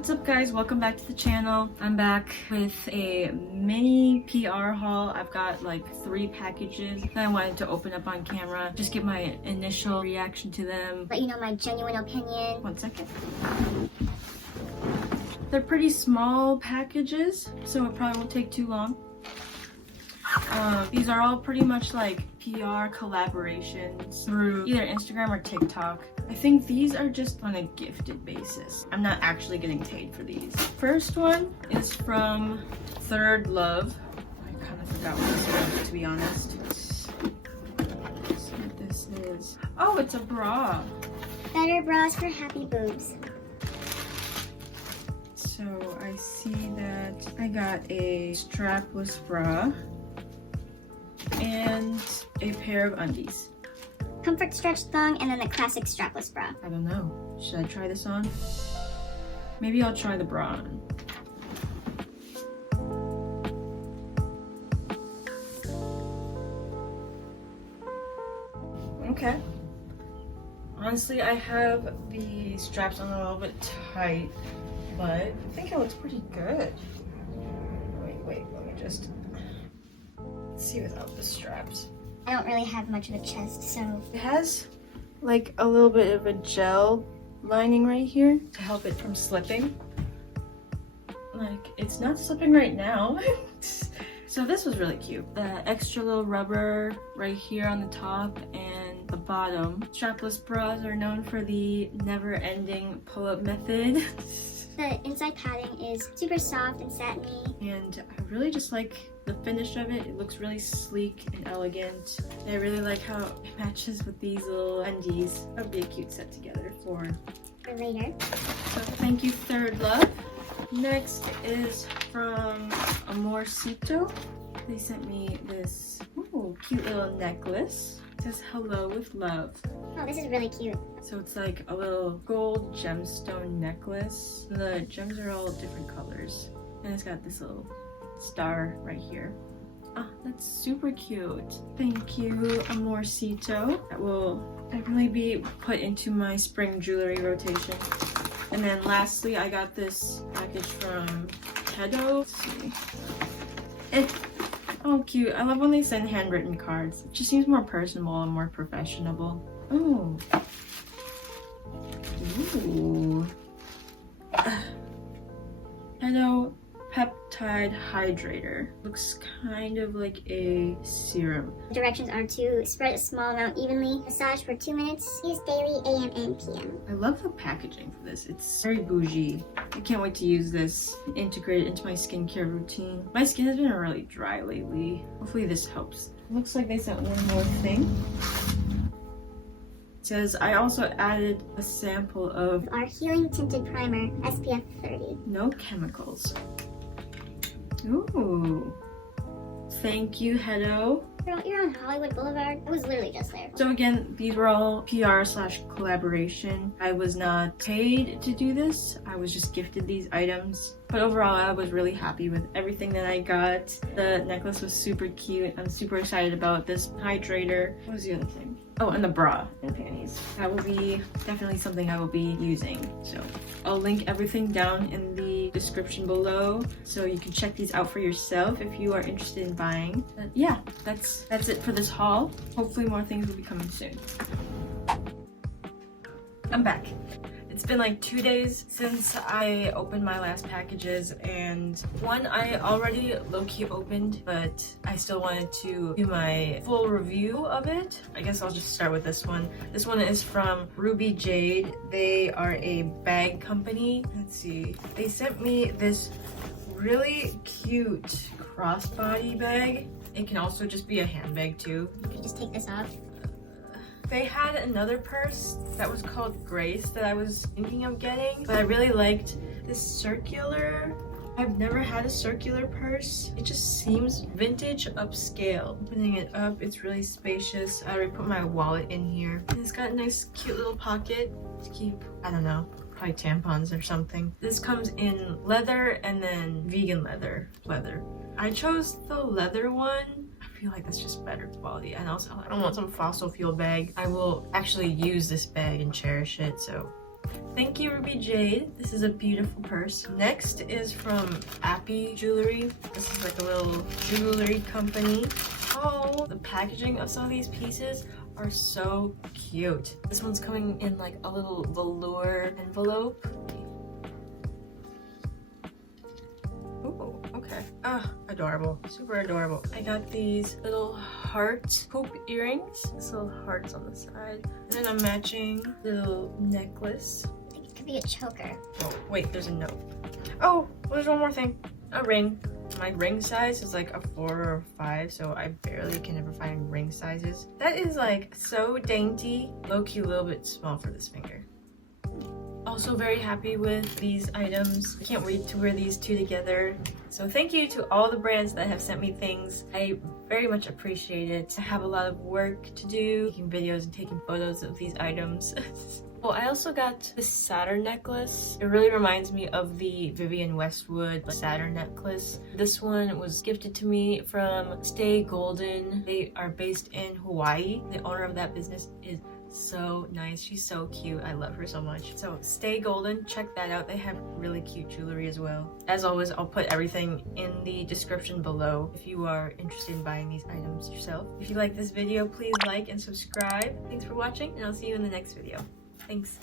What's up guys, welcome back to the channel. I'm back with a mini PR haul. I've got like 3 packages that I wanted to open up on camera. Just give my initial reaction to them. Let you know my genuine opinion. 1 second. They're pretty small packages, so it probably won't take too long. These are all pretty much like PR collaborations through either Instagram or TikTok. I think these are just on a gifted basis. I'm not actually getting paid for these. First one is from Third Love. I kind of forgot what this was, to be honest. Let's see what this is. Oh, it's a bra. Better bras for happy boobs. So I see that I got a strapless bra and a pair of undies. Comfort stretch thong and then the classic strapless bra. I don't know. Should I try this on? Maybe I'll try the bra on. Okay. Honestly, I have the straps on a little bit tight, but I think it looks pretty good. Wait, let me just see without the straps. I don't really have much of a chest, so... It has like a little bit of a gel lining right here to help it from slipping. Like, it's not slipping right now. So this was really cute. The extra little rubber right here on the top and the bottom. Strapless bras are known for the never-ending pull-up method. The inside padding is super soft and satiny. And I really just like the finish of it. It looks really sleek and elegant. And I really like how it matches with these little undies. That would be a cute set together for later. So thank you, Third Love. Next is from Amorcito. They sent me this cute little necklace. It says hello with love. Oh, this is really cute. So it's like a little gold gemstone necklace. The gems are all different colors. And it's got this little star right here. Ah, that's super cute. Thank you, Amorcito. That will definitely be put into my spring jewelry rotation. And then lastly, I got this package from Hedo. Let's see. Oh, cute. I love when they send handwritten cards. It just seems more personable and more professional. Oh. Ooh. Hedo Peptide Hydrator. Looks kind of like a serum. The directions are to spread a small amount evenly, massage for 2 minutes, use daily AM and PM. I love the packaging for this. It's very bougie. I can't wait to use this, integrate it into my skincare routine. My skin has been really dry lately. Hopefully this helps. Looks like they sent one more thing. It says, I also added a sample of our healing tinted primer, SPF 30. No chemicals. Ooh. Thank you, Hedo. Girl, you're on Hollywood Boulevard. I was literally just there. So again, these were all PR/collaboration. I was not paid to do this. I was just gifted these items. But overall, I was really happy with everything that I got. The necklace was super cute. I'm super excited about this hydrator. What was the other thing? Oh, and the bra and panties. That will be definitely something I will be using. So I'll link everything down in the description below so you can check these out for yourself if you are interested in buying. But yeah, that's it for this haul. Hopefully more things will be coming soon. I'm back. It's been like 2 days since I opened my last packages, and one I already low-key opened, but I still wanted to do my full review of it. I guess I'll just start with this one. This one is from Ruby Jade. They are a bag company. Let's see. They sent me this really cute crossbody bag. It can also just be a handbag too. You can just take this off. They had another purse that was called Grace that I was thinking of getting, but I really liked this circular. I've never had a circular purse. It just seems vintage upscale. Opening it up, it's really spacious. I already put my wallet in here. And it's got a nice cute little pocket to keep, I don't know, probably tampons or something. This comes in leather and then vegan leather. I chose the leather one. I feel like that's just better quality, and also I don't want some fossil fuel bag. I will actually use this bag and cherish it, so Thank you, Ruby Jade. This is a beautiful purse. Next is from Appy Jewelry. This is like a little jewelry company. Oh, the packaging of some of these pieces are so cute. This one's coming in like a little velour envelope. Ooh, okay. Ah, adorable. Super adorable. I got these little heart hoop earrings. This little heart's on the side. And then a matching little necklace. I think it could be a choker. Oh, wait, there's a note. Oh, there's one more thing. A ring. My ring size is like a 4 or 5, so I barely can ever find ring sizes. That is like so dainty. Low-key a little bit small for this finger. Also very happy with these items. I can't wait to wear these two together. So thank you to all the brands that have sent me things. I very much appreciate it. I have a lot of work to do, taking videos and taking photos of these items. Oh, I also got this Saturn necklace. It really reminds me of the Vivienne Westwood Saturn necklace. This one was gifted to me from Stay Golden. They are based in Hawaii. The owner of that business is so nice. She's so cute. I love her so much. So Stay Golden, check that out. They have really cute jewelry as well. As always, I'll put everything in the description below if you are interested in buying these items yourself. If you like this video, please like and subscribe. Thanks for watching, and I'll see you in the next video. Thanks.